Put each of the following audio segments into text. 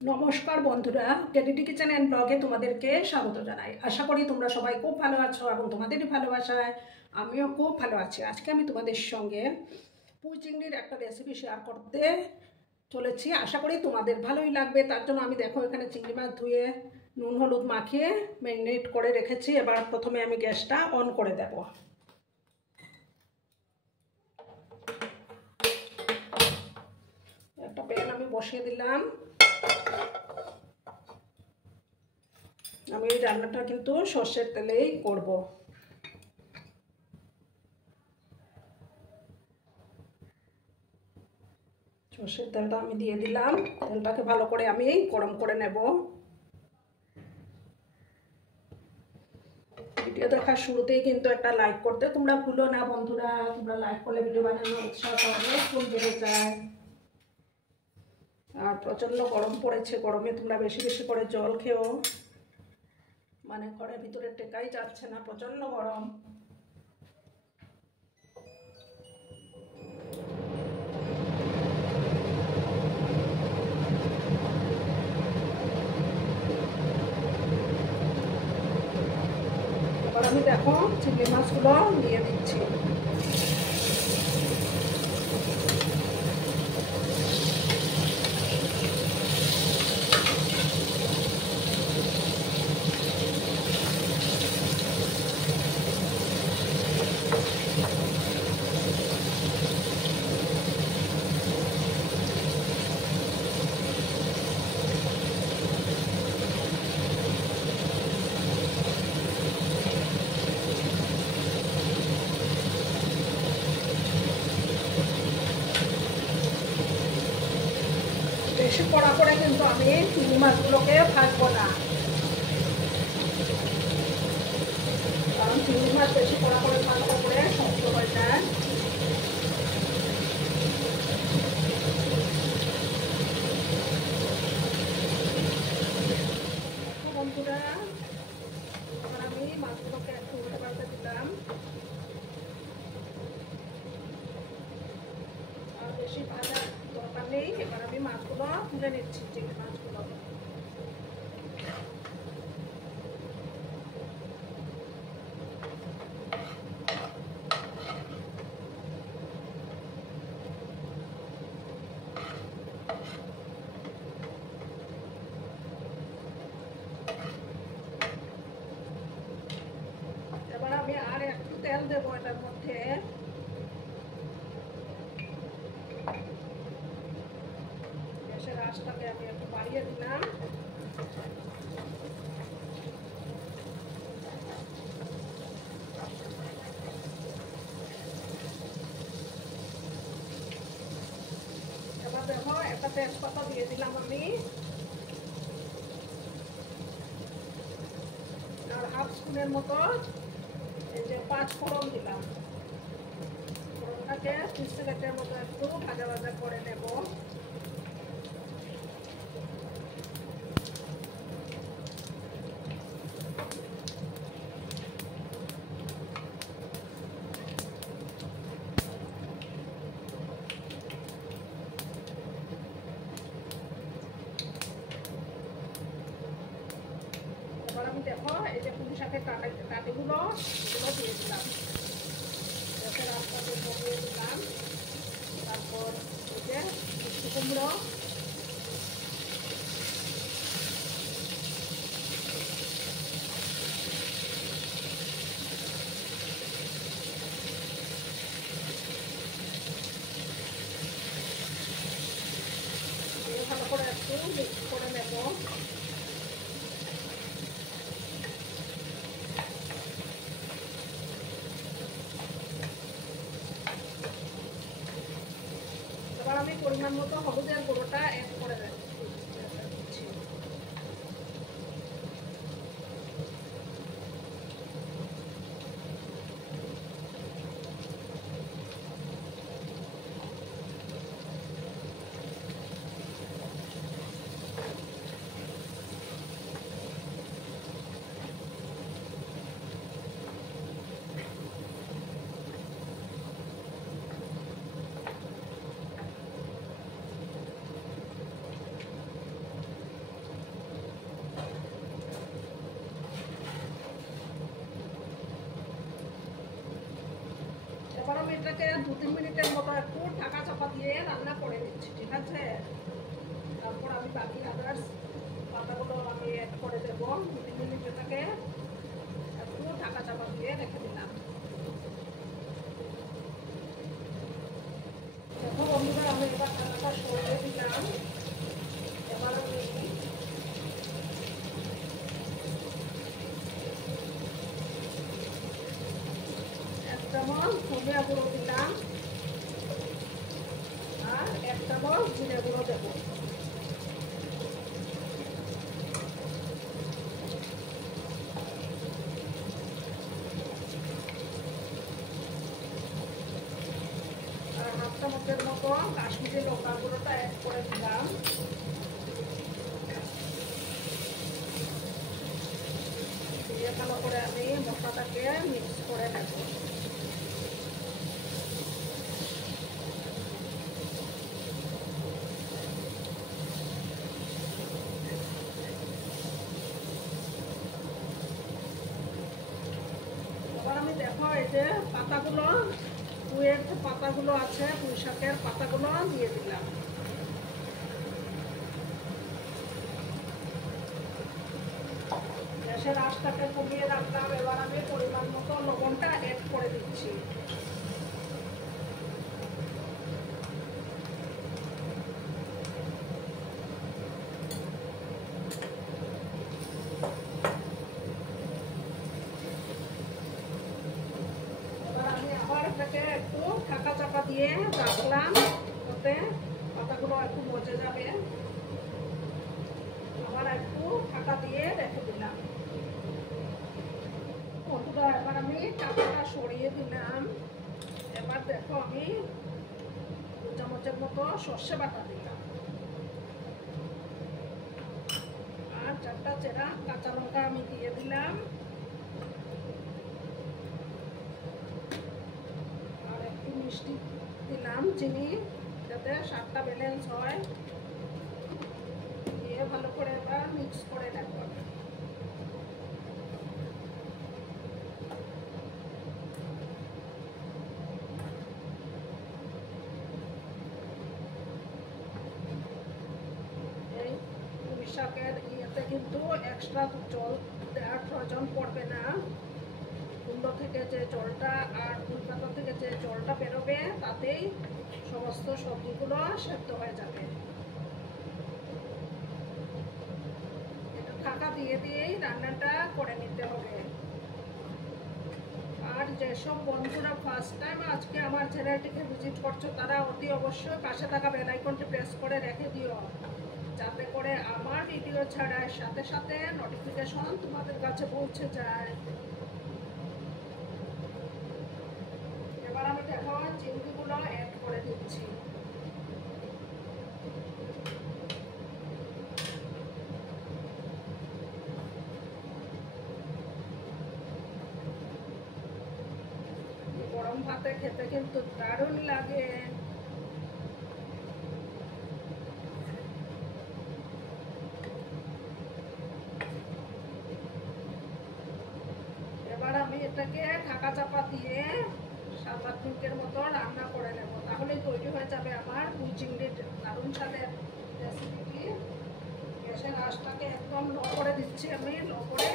নমস্কার বন্ধুরা, কেডিটি kitchen and ব্লগে তোমাদেরকে স্বাগত জানাই। আশা করি তোমরা সবাই খুব ভালো আছো এবং তোমাদেরই ভালোবাসায় আমিও খুব ভালো আছি। আজকে আমি তোমাদের সঙ্গে পুঁই চিংড়ির একটা রেসিপি শেয়ার করতে চলেছি। আশা করি তোমাদের ভালোই লাগবে। তার জন্য আমি দেখো এখানে চিংড়ি মাছ ধুয়ে নুন হলুদ মাখিয়ে ম্যারিনেট করে রেখেছি। এবার প্রথমে আমি গ্যাসটা অন করে দেব। একটা প্যান আমি বসিয়ে দিলাম। আমি এই রান্নাটা কিন্তু সর্ষের তেলেই করব। সর্ষের তেলটা আমি দিয়ে দিলাম। তেলটাকে ভালো করে আমি গরম করে নেব। ভিডিও দেখার শুরুতেই কিন্তু একটা লাইক করতে তোমরা ভুলো না বন্ধুরা। তোমরা লাইক করলে ভিডিও বানানোর উৎসাহটা অনেক বেড়ে যায়। আর প্রচণ্ড গরম পড়েছে, গরমে তোমরা বেশি বেশি করে জল খেও, মানে ঘরের ভিতরে টেকাই যাচ্ছে না, প্রচণ্ড গরম। এবার আমি দেখো চিংড়ি মাছগুলো দিয়ে দিচ্ছি। বেশি কড়া করে কিন্তু আমি চিংড়ি মাছগুলোকে ভাজবো না, কারণ চিংড়ি মাছ বেশি কড়া করে ভাজা করে শক্ত হয়ে যায়। বন্ধুরা, এবার আমি মাছগুলোকে একটু উল্টে পাল্টে দিলাম। আর বেশি ভাজার দরকার নেই। এবার আমি মাছগুলো তুলে নিচ্ছি, চিংড়ি মাছগুলো। এবার আমি আর একটু তেল দেবো এটার মধ্যে। গ্যাসের আঁচটাকে আমি একটু বাড়িয়ে দিলাম। এবার দেখো একটা তেজপাতা দিয়ে দিলাম আমি, আর হাফ স্পুনের মতো এই যে 5 ফোড়ন দিলাম। ফোড়নটাকে 30 সেকেন্ডের মতো একটু ভাজা ভাজা করে নেব। এবার আমি দেখো এই যে পুঁই শাকের কাটিগুলো এগুলো দিয়ে দিলাম। গ্যাসের আঁচটাকে কমিয়ে দিলাম। তারপর এই যে মিষ্টি কুমড়ো, ভালো করে একটু মিক্স করে নেব। এবার আমি পরিমাণ মতো হলুদের গুঁড়োটা অ্যাড করে দিচ্ছি। এটাকে 2-3 মিনিটের মতো একটু ঢাকা চাপা দিয়ে রান্না করে নিচ্ছি, ঠিক আছে। তারপর আমি বাকি আদার্স পাতাগুলো আমি অ্যাড করে দেবো। 2-3 মিনিট এটাকে একটু ঢাকা চাপা দিয়ে রেখে দিলাম। দেখো বন্ধুরা, আমি এবার ঢাকাটা সরিয়ে দিলাম। এবার আমি এক চামচ ধনিয়া গুঁড়ো দিলাম আর 1 চামচ জিরে গুঁড়ো দেবো। আর 1/2 চামচের মতো কাশ্মীরি লঙ্কা গুঁড়োটা অ্যাড করে দিলাম। দিয়ে ভালো করে আমি মশলাটাকে মিক্স করে নেব। এবার আমি দেখো এই যে পাতাগুলো, পুঁইয়ের পাতাগুলো আছে, পুঁই শাকের পাতাগুলো দিয়ে দিলাম। গ্যাসের আঁচটাকে কমিয়ে রাখলাম। এবার আমি পরিমাণ মতো লবণটা অ্যাড করে দিচ্ছি। এবার আমি আবার এটাকে একটু ঢাকা চাপা দিয়ে রাখলাম, ওতে পাতাগুলো একটু মজে যাবে। আবার একটু ঢাকা দিয়ে রেখে দিলাম। বন্ধুরা, এবার আমি ঢাকাটা সরিয়ে দিলাম। এবার দেখো আমি 2 চামচের মতো সর্ষে বাটা দিলাম আর 4টা চেরা কাঁচা লঙ্কা আমি দিয়ে দিলাম। আর একটু মিষ্টি দিলাম, চিনি, যাতে স্বাদটা ব্যালেন্স হয়। দিয়ে ভালো করে এবার মিক্স করে নেব। এই পুঁই শাকের ইয়েতে কিন্তু এক্সট্রা জল দেওয়ার প্রয়োজন পড়বে না। কুমড়ো থেকে যে জলটা আর ফুল পাতা থেকে যে জলটা বেরোবে, তাতেই সমস্ত সবজিগুলো সেদ্ধ হয়ে যাবে। এটা ঢাকা দিয়ে দিয়েই রান্নাটা করে নিতে হবে। আর যেসব বন্ধুরা ফার্স্ট টাইম আজকে আমার চ্যানেলটিকে ভিজিট করছো, তারা অতি অবশ্যই পাশে থাকা বেল আইকনটি প্রেস করে রেখে দিও, যাতে করে আমার ভিডিও ছাড়ার সাথে সাথে নোটিফিকেশন তোমাদের কাছে পৌঁছে যায়। এবার আমি দেখো চিংড়িগুলো অ্যাড করে দিচ্ছি। গরম ভাতে খেতে কিন্তু দারুণ লাগে। এবার আমি এটাকে ঢাকা চাপা দিয়ে 7-8 মিনিটের মতো রান্না করে নেব, তাহলেই তৈরি হয়ে যাবে আমার পুঁই চিংড়ির দারুণ স্বাদের রেসিপিটি। গ্যাসের আঁচটাকে একদম লো করে দিচ্ছি আমি। লো করে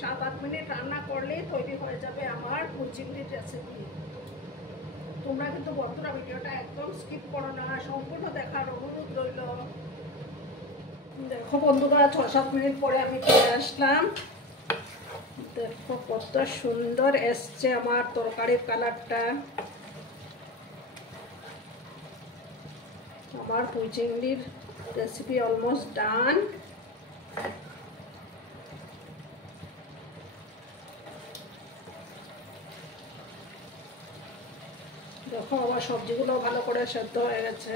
7-8 মিনিট রান্না করলেই তৈরি হয়ে যাবে আমার পুঁই চিংড়ির রেসিপি। তোমরা কিন্তু বন্ধুরা ভিডিওটা একদম স্কিপ করো না, সম্পূর্ণ দেখার অনুরোধ রইল। দেখো বন্ধুরা, 6-7 মিনিট পরে আমি ফিরে আসলাম। দেখো কত সুন্দর এসছে আমার তরকারির কালারটা। আমার পুঁই চিংড়ির রেসিপি অলমোস্ট ডান। দেখো আমার সবজিগুলো ভালো করে সেদ্ধ হয়ে গেছে।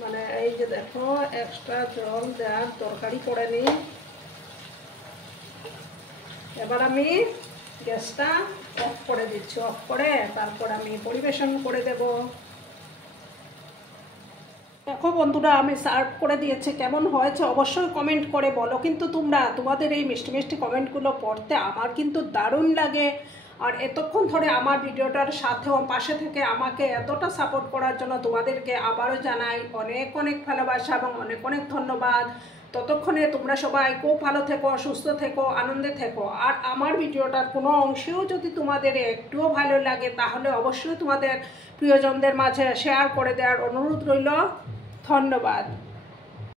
মানে এই যে দেখো, এক্সট্রা জল দেওয়ার তরকারি করে নি। এবার আমি গ্যাসটা অফ করে দিচ্ছি। অফ করে তারপর আমি পরিবেশন করে দেব। দেখো বন্ধুরা, আমি সার্ভ করে দিয়েছি। কেমন হয়েছে অবশ্যই কমেন্ট করে বলো। কিন্তু তোমাদের এই মিষ্টি মিষ্টি কমেন্টগুলো পড়তে আমার কিন্তু দারুণ লাগে। আর এতক্ষণ ধরে আমার ভিডিওটার সাথে পাশে থেকে আমাকে এতটা সাপোর্ট করার জন্য তোমাদেরকে আবারও জানাই অনেক অনেক ভালোবাসা এবং অনেক অনেক ধন্যবাদ। ততক্ষণে তোমরা সবাই খুব ভালো থেকো, সুস্থ থেকো, আনন্দে থেকো। আর আমার ভিডিওটার কোনো অংশেও যদি তোমাদের একটুও ভালো লাগে তাহলে অবশ্যই তোমাদের প্রিয়জনদের মাঝে শেয়ার করে দেওয়ার অনুরোধ রইল। ধন্যবাদ।